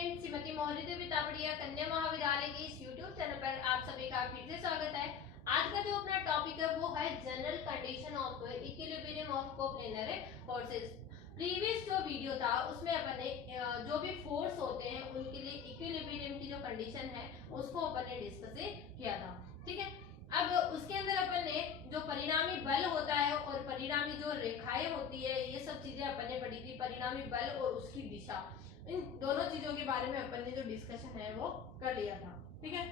Student, Shrimati Maurya देवी तापड़िया कन्या महाविद्यालय के इस यूट्यूब चैनल पर आप सभी का फिर से स्वागत है। आज का जो अपना टॉपिक है वो है general condition of equilibrium of coplanar forces. Previous जो वीडियो था उसमें अपन ने जो भी फोर्स होते हैं उनके लिए इक्विलिब्रियम की जो कंडीशन है उसको अपन ने डिस्कस किया था। ठीक है, अब उसके अंदर अपन ने जो परिणामी बल होता है और परिणामी जो रेखाएं होती है ये सब चीजें अपन ने पढ़ी थी। परिणामी बल और उसकी दिशा, इन दोनों चीजों के बारे में अपन ने जो डिस्कशन है वो कर लिया था। ठीक है,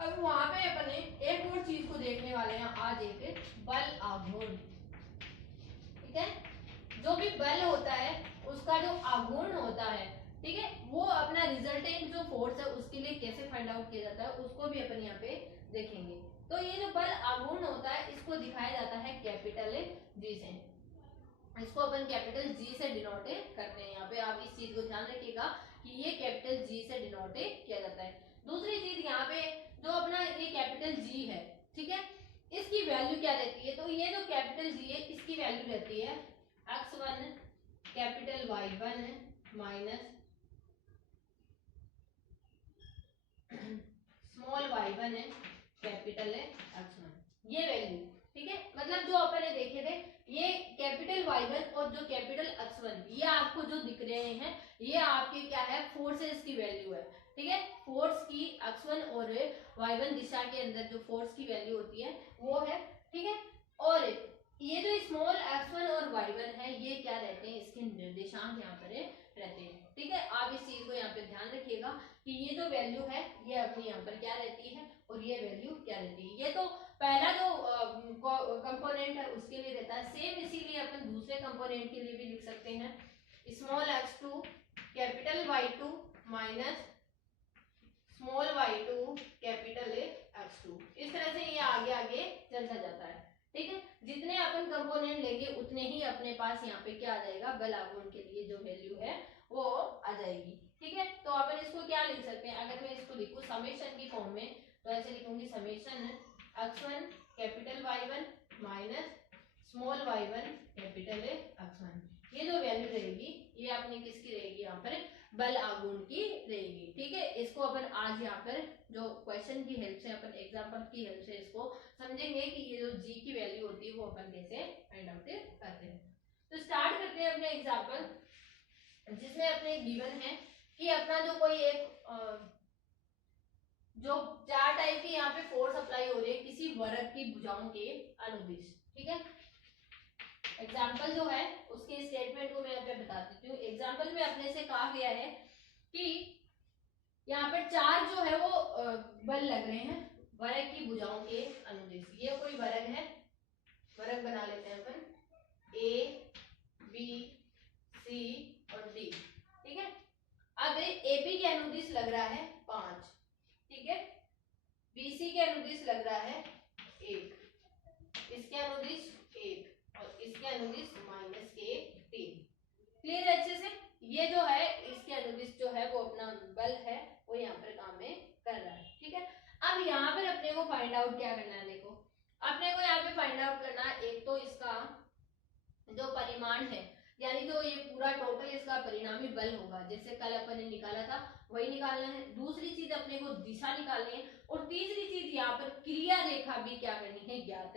अब वहां पे अपन ने एक और चीज को देखने वाले हैं आज, एक बल आघूर्ण। ठीक है, जो भी बल होता है उसका जो आघूर्ण होता है, ठीक है, वो अपना रिजल्टेंट जो फोर्स है उसके लिए कैसे फाइंड आउट किया जाता है उसको भी अपन यहाँ पे देखेंगे। तो ये जो बल आघूर्ण होता है इसको दिखाया जाता है कैपिटल जी से। इसको अपन कैपिटल जी से डिनोट करते हैं। यहाँ पे आप इस चीज को ध्यान रखिएगा कि ये कैपिटल जी से डिनोट किया जाता है। दूसरी चीज यहाँ पे जो अपना ये कैपिटल जी है, ठीक है, इसकी वैल्यू क्या रहती है? तो ये जो कैपिटल जी है इसकी वैल्यू रहती है x1 capital y1 minus small y1 capital x1, ये वैल्यू। ठीक है, मतलब जो अपन ने देखे थे ये कैपिटल y1 और जो कैपिटल x1 ये आपको जो दिख रहे हैं ये आपके क्या है, फोर्सेस की वैल्यू है। ठीक है, फोर्स की x1 और y1 दिशा के अंदर जो फोर्स की वैल्यू होती है वो है। ठीक है, और ये जो स्मॉल x1 और y1 है ये क्या रहते हैं, इसके निर्देशांक यहाँ पर रहते हैं। ठीक है, आप इस चीज को यहाँ पे ध्यान रखिएगा कि ये जो वैल्यू है ये अपनी यहाँ पर क्या रहती है और ये वैल्यू क्या रहती है। ये तो पहला जो कंपोनेंट है उसके लिए रहता है, सेम इसीलिए अपन दूसरे कंपोनेंट के लिए भी लिख सकते हैं small x2 capital y2 minus small y2 capital x2। इस तरह से ये आगे आगे चलता जाता है। ठीक है, जितने अपन कंपोनेंट लेंगे उतने ही अपने पास यहाँ पे क्या आ जाएगा, बल आघूर्ण के लिए जो वैल्यू है वो आ जाएगी। ठीक है, तो अपन इसको क्या लिख सकते हैं, अगर मैं इसको लिखूं समेशन की फॉर्म में तो ऐसे लिखूंगी summation x1 capital y1 minus small y1 capital x1। ये जो वैल्यू रहेगी ये अपनी किसकी रहेगी, यहाँ पर बल आघूर्ण की रहेगी। ठीक है, इसको अपन आज यहाँ पर जो क्वेश्चन की हेल्प से अपन एग्जांपल की हेल्प से इसको समझेंगे कि ये जो जी की वैल्यू होती है वो अपन कैसे फाइंड आउट करते हैं। तो स्टार्ट करते हैं अपने एग्जांपल, जिसमें अपने गिवन है कि अपना जो कोई एक जो चार टाइप की यहाँ पे फोर्स अप्लाई हो रही है किसी वर्ग की भुजाओं के अनुदिश। ठीक है, एग्जाम्पल जो है उसके स्टेटमेंट को मैं यहाँ पे बता देती हूँ। एग्जाम्पल में अपने से कहा गया है कि यहाँ पर चार जो है वो बल लग रहे हैं वर्ग की भुजाओं के अनुदिश। ये कोई वर्ग है, वर्ग बना लेते हैं अपन ए बी सी और डी। ठीक है, अब ए बी के अनुदिश लग रहा है 5, ठीक है, बीसी के अनुदिश लग रहा है 1, इसके अनुदिश 1 और इसके अनुदिश माइनस के 3। क्लियर है अच्छे से? ये जो है इसके अनुदिश जो है वो अपना बल है वो यहाँ पर काम में कर रहा है। ठीक है, अब यहाँ पर अपने को फाइंड आउट क्या करना है, देखो अपने को यहाँ पे फाइंड आउट करना है एक तो इसका जो परिमाण है, यानी जो ये पूरा टोटल इसका परिणामी बल होगा जैसे कल अपन ने निकाला था वही निकालना है। दूसरी चीज अपने को दिशा निकालनी है और तीसरी चीज यहाँ पर क्रिया रेखा भी क्या करनी है, ज्ञात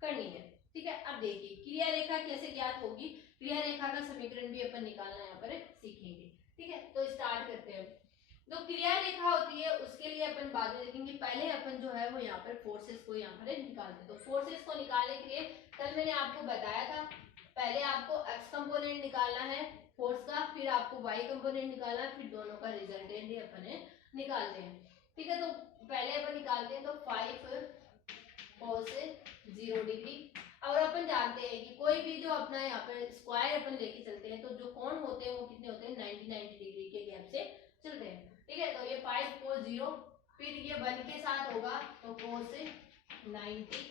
करनी है। ठीक है, अब देखिए क्रिया रेखा कैसे ज्ञात होगी, क्रिया रेखा का समीकरण भी अपन निकालना यहाँ पर सीखेंगे। ठीक है, तो स्टार्ट करते हैं। जो क्रिया रेखा होती है उसके लिए अपन बाद में देखेंगे, पहले अपन जो है वो यहाँ पर फोर्सेस को यहाँ पर निकालते हैं। तो फोर्सेस को निकालने के लिए कल मैंने आपको बताया था पहले आपको x कंपोनेंट निकालना है फोर्स का, फिर आपको y कंपोनेंट निकालना है, फिर दोनों का रिजल्टेंट ही अपन निकालते हैं। ठीक है, तो पहले अपन निकालते हैं तो 5 cos 0 डिग्री। और अपन जानते हैं कि कोई भी जो अपना यहाँ पर स्क्वायर अपन लेके चलते हैं तो जो कोण होते हैं वो कितने होते हैं, 90 डिग्री के गैप से चलते हैं। ठीक है, तो ये 5 cos 0, फिर ये 1 के साथ होगा तो cos 90,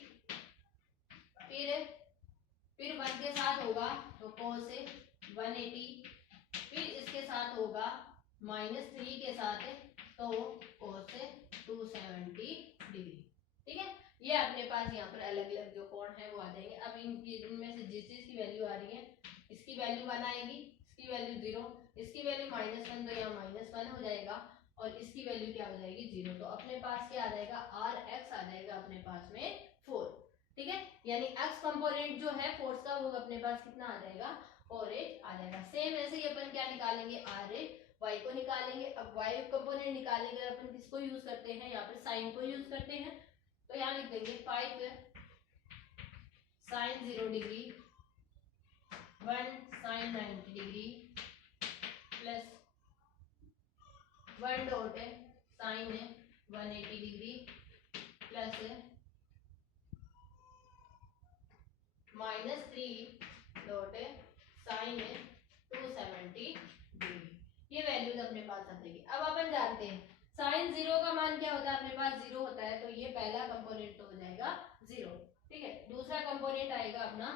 फिर 1 के साथ होगा तो cos 180, फिर इसके साथ होगा -3 के साथ तो cos 270 डिग्री। ठीक है, ये अपने पास यहाँ पर अलग अलग जो कोण है वो आ जाएंगे। अब इनमें से जिस चीज की वैल्यू आ रही है इसकी वैल्यू 1 आएगी, इसकी वैल्यू 0, इसकी वैल्यू -1 तो यहाँ और इसकी वैल्यू क्या हो जाएगी 0। तो अपने पास क्या आ जाएगा आर एक्स आ जाएगा अपने पास में 4। ठीक है, यानी एक्स कंपोनेंट जो है फोर्स का वो अपने पास कितना आ जाएगा 4 आ जाएगा। सेम ऐसे ही अपन क्या निकालेंगे आर वाई को निकालेंगे। अब वाई कंपोनेंट निकालेंगे अपन किसको यूज करते हैं, यहाँ पर साइन को यूज करते हैं। तो यहाँ लिख देंगे 5 sine 0 degree 1 sine 90 degree plus 1 dot sine 180 degree plus -3 dot sine 270 degree. ये वैल्यूज अपने पास आ जाएगी। अब अपन जानते हैं साइन 0 का मान क्या होता है, अपने पास 0 होता है, तो ये पहला कंपोनेंट तो हो जाएगा 0। ठीक है, दूसरा कंपोनेंट आएगा अपना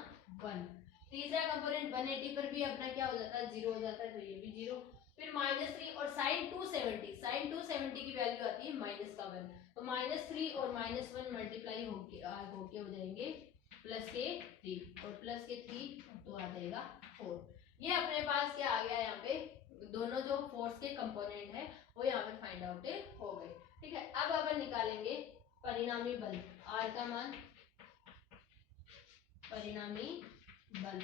1, तीसरा कंपोनेंट 180 पर भी अपना क्या हो जाता है 0 हो जाता है, तो ये भी 0। फिर -3 और साइन 270 की वैल्यू आती है -1, तो -3 और -1 मल्टीप्लाई होके हो जाएंगे प्लस के 3 और प्लस के 3 तो आ जाएगा 4। ये अपने पास क्या आ गया, यहाँ पे दोनों जो फोर्स के कंपोनेंट है वो यहाँ पे फाइंड आउट हो गए। ठीक है, अब अपन निकालेंगे परिणामी बल आर का मान। परिणामी बल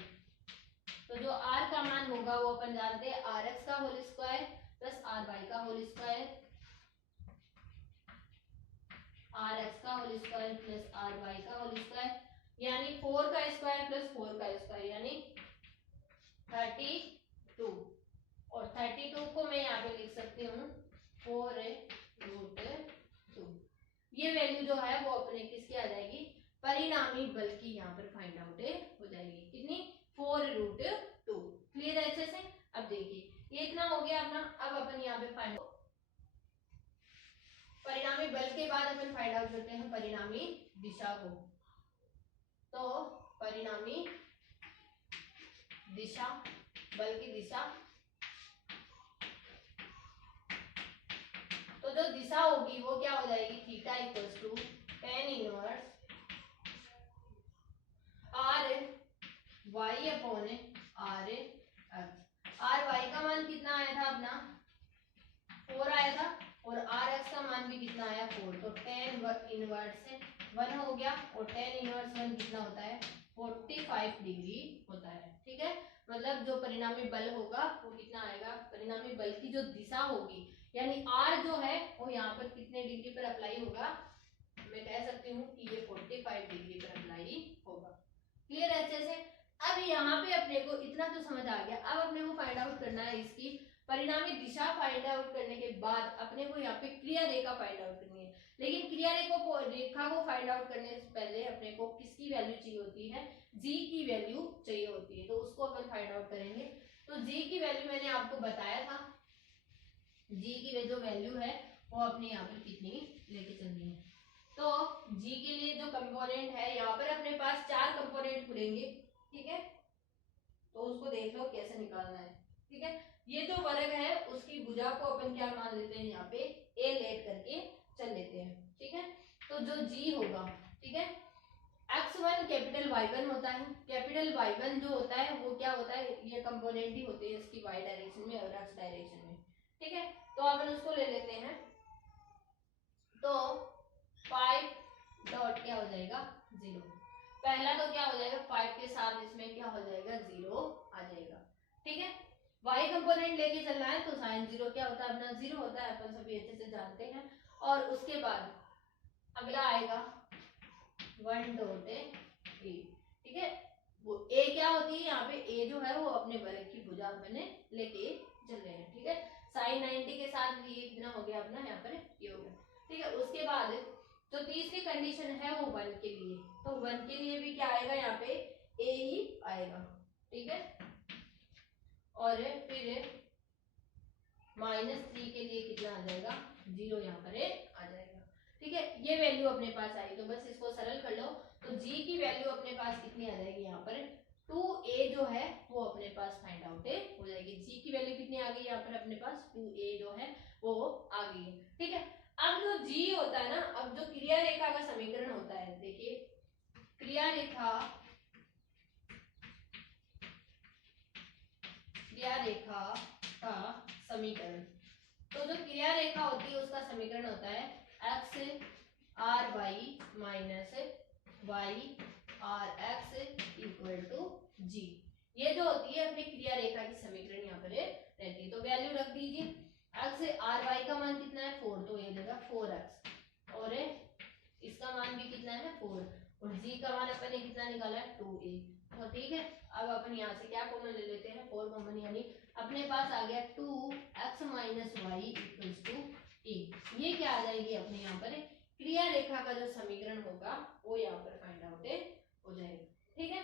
तो जो आर का मान होगा वो अपन जानते हैं आर एक्स का whole square plus R Y का होल स्क्वायर, आर एक्स का whole square plus R Y का होल स्क्वायर, यानी 4 का स्क्वायर प्लस 4 का स्क्वायर यानी 32। और 32 को मैं यहाँ पे लिख सकती हूँ 4√2। ये वैल्यू जो है वो अपने किसकी आ जाएगी, परिणामी बल की यहाँ पर फाइंड आउट हो जाएगी। कितनी 4√2। क्लियर है अच्छे से। अब देखिए ये इतना हो गया अपना। अब अपन यहाँ पे फाइंड परिणामी बल के बाद अपन फाइंड आउट करते हैं परिणामी दिशा को। तो परिणामी दिशा, बल की दिशा, तो जो दिशा होगी वो क्या हो जाएगी theta equals to tan inverse R Y upon R X. Are Y का मान कितना आया था अपना 4 आया था और आर एक्स का मान भी कितना आया 4, तो tan इनवर्स 1 हो गया और tan इनवर्स 1 कितना होता है 45 डिग्री होता है। ठीक है, मतलब जो परिणामी बल होगा वो कितना आएगा, परिणामी बल की जो दिशा होगी यानी आर जो है वो यहाँ पर कितने डिग्री पर अप्लाई होगा, मैं कह सकती हूँ कि ये 45 डिग्री पर अप्लाई होगा। क्लियर है अच्छे से। अब यहाँ पे अपने को इतना तो समझ आ गया। अब अपने को फाइंड आउट करना है इसकी परिणामी दिशा। फाइंड आउट करने के बाद अपने को यहाँ पे क्रिया रेखा फाइंड आउट करनी है। लेकिन क्रिया रेखा को फाइंड आउट करने से पहले अपने को किसकी वैल्यू चाहिए होती है, जी की वैल्यू चाहिए होती है, तो उसको अपन फाइंड आउट करेंगे। तो जी की वैल्यू मैंने आपको बताया था, जी की जो वैल्यू है वो अपने यहाँ पर कितनी लेके चलनी है। तो जी के लिए जो कंपोनेंट है यहाँ पर अपने पास 4 कंपोनेंट खुलेंगे। ठीक है, तो उसको देख लो कैसे निकालना है। ठीक है, ये जो वर्ग है उसकी भुजा को अपन क्या मान लेते हैं यहाँ पे ए लेट करके चल लेते हैं। ठीक है, तो जो जी होगा, ठीक है, x1 कैपिटल y1 होता है। कैपिटल y1 जो होता है वो क्या होता है, ये कंपोनेंट ही होते हैं इसकी y डायरेक्शन में और x डायरेक्शन में। ठीक है, तो अपन उसको ले लेते हैं। तो 5 डॉट क्या हो जाएगा 0। पहला तो क्या हो जाएगा 5 के साथ इसमें क्या हो जाएगा 0 आ जाएगा। ठीक है, y कंपोनेंट लेके चलना है तो साइन 0 क्या होता है अपना 0 होता है, अपन सभी अच्छे से जानते हैं। और उसके बाद अगला आएगा 1 डॉट ए। ठीक है, वो ए क्या होती है यहाँ पे, ए जो है वो अपने वर्ग की भुजा मैंने लेके चल रहे हैं। ठीक है, साइन 90 के साथ ये कितना हो गया अपना यहाँ पर ये हो गया। ठीक है, उसके बाद जो तीसरी कंडीशन है वो 1 के लिए, तो 1 के लिए भी क्या आएगा यहाँ पे ए ही आएगा। ठीक है, और फिर -3 के लिए कितना आ जाएगा 0 यहाँ पर आ जाएगा। ठीक है, ये वैल्यू अपने पास आई, तो बस इसको सरल कर लो। तो जी की वैल्यू अपने पास कितनी आ जाएगी यहाँ पर 2a जो है वो अपने पास फाइंड आउट हो जाएगी। जी की वैल्यू कितनी आ गई यहाँ पर अपने पास 2a जो है वो आ गई है। ठीक है, अब जो जी होता है ना, अब जो क्रिया रेखा का समीकरण होता है, देखिए क्रिया रेखा का समीकरण, तो जो क्रिया रेखा होती है उसका समीकरण होता है x are y minus y r x equal to g. ये जो होती है अपनी क्रिया रेखा की समीकरण यहाँ पर रहती है। तो वैल्यू रख दीजिए, एक्स आर वाई का मान कितना है 4, तो ये देगा 4x और इसका मान भी कितना है 4 और जी का मान अपन ने कितना निकाला है 2a। तो ठीक है, अब अपन यहाँ से क्या कॉमन ले लेते हैं 4 कॉमन, यानी अपने पास आ गया 2x minus Y equals to e। ये क्या आ जाएगी अपने यहाँ पर क्रिया रेखा का जो समीकरण होगा वो यहाँ पर फाइंड आउट हो जाएगा। ठीक है,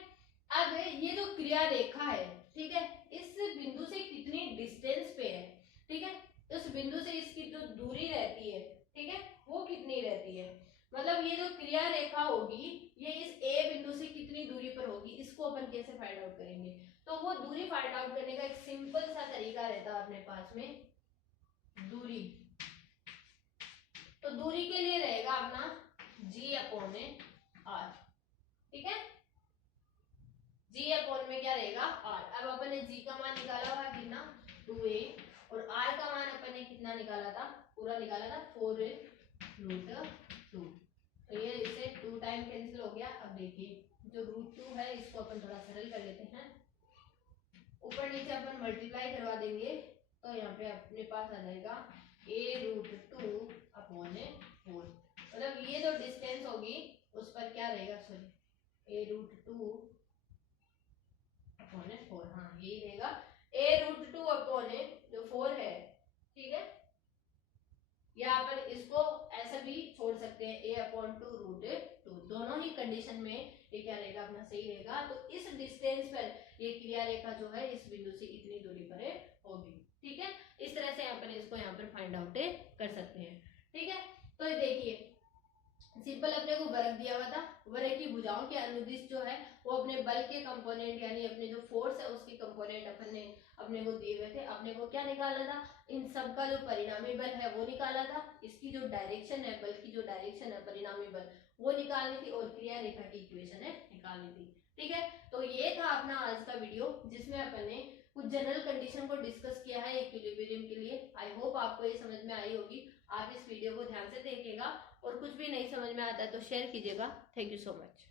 अब ये जो क्रिया रेखा है, ठीक है, इस बिंदु से कितनी डिस्टेंस पे है, ठीक है, उस बिंदु से इसकी जो दूरी रहती है, ठीक है, वो कितनी रहती है। मतलब ये जो क्रिया रेखा होगी ये इस ए बिंदु से कितनी दूरी पर होगी, इसको अपन कैसे फाइंड आउट करेंगे। तो वो दूरी फाइंड आउट करने का एक सिंपल सा तरीका रहता है अपने पास में, दूरी। तो दूरी के लिए रहेगा अपना g अपॉन r, ठीक है, g अपॉन में क्या रहेगा r। अब अपन ने g का मान निकाला था कितना 2a और r का मान अपन ने कितना निकाला था, पूरा निकाला था 4√2। तो ये इसे 2 टाइम कैंसिल हो गया। अब देखिए जो √2 है इसको अपन थोड़ा सरल कर लेते हैं, ऊपर नीचे अपन मल्टीप्लाई करवा देंगे तो यहाँ पे अपने पास आ जाएगा a√2 अपॉन 4। मतलब ये जो डिस्टेंस होगी उस पर क्या रहेगा, सॉरी a√2 अपॉन 4, हाँ यही रहेगा a√2 अपॉन जो 4 है, ठीक है, या अपन इसको ऐसा भी छोड़ सकते हैं a/2√2, दोनों ही कंडीशन में ये क्या रहेगा अपना सही रहेगा। तो इस डिस्टेंस पर ये क्रिया रेखा जो है इस बिंदु से इतनी दूरी पर होगी। ठीक है, इस तरह से अपन इसको यहाँ पर फाइंड आउट कर सकते हैं। ठीक है, तो देखिए सिंपल अपने को वर्ग दिया हुआ था, वर्ग की भुजाओं के अनुदिश जो है वो अपने बल के कंपोनेंट यानी अपने जो फोर्स है उसके कंपोनेंट अपन ने अपने को दिए हुए थे। अपने को क्या निकाला था, इन सब का जो परिणामी बल है वो निकाला था, इसकी जो डायरेक्शन है, बल की जो डायरेक्शन है परिणामी बल वो निकालनी थी और क्रिया रेखा की इक्वेशन है निकालनी थी। ठीक है, तो ये था अपना आज का वीडियो जिसमें अपन ने कुछ जनरल कंडीशन को डिस्कस किया है इक्विलिब्रियम के लिए। आई होप आपको ये समझ में आई होगी। आप इस वीडियो को ध्यान से देखिएगा और कुछ भी नहीं समझ में आता है तो शेयर कीजिएगा। Thank you so much.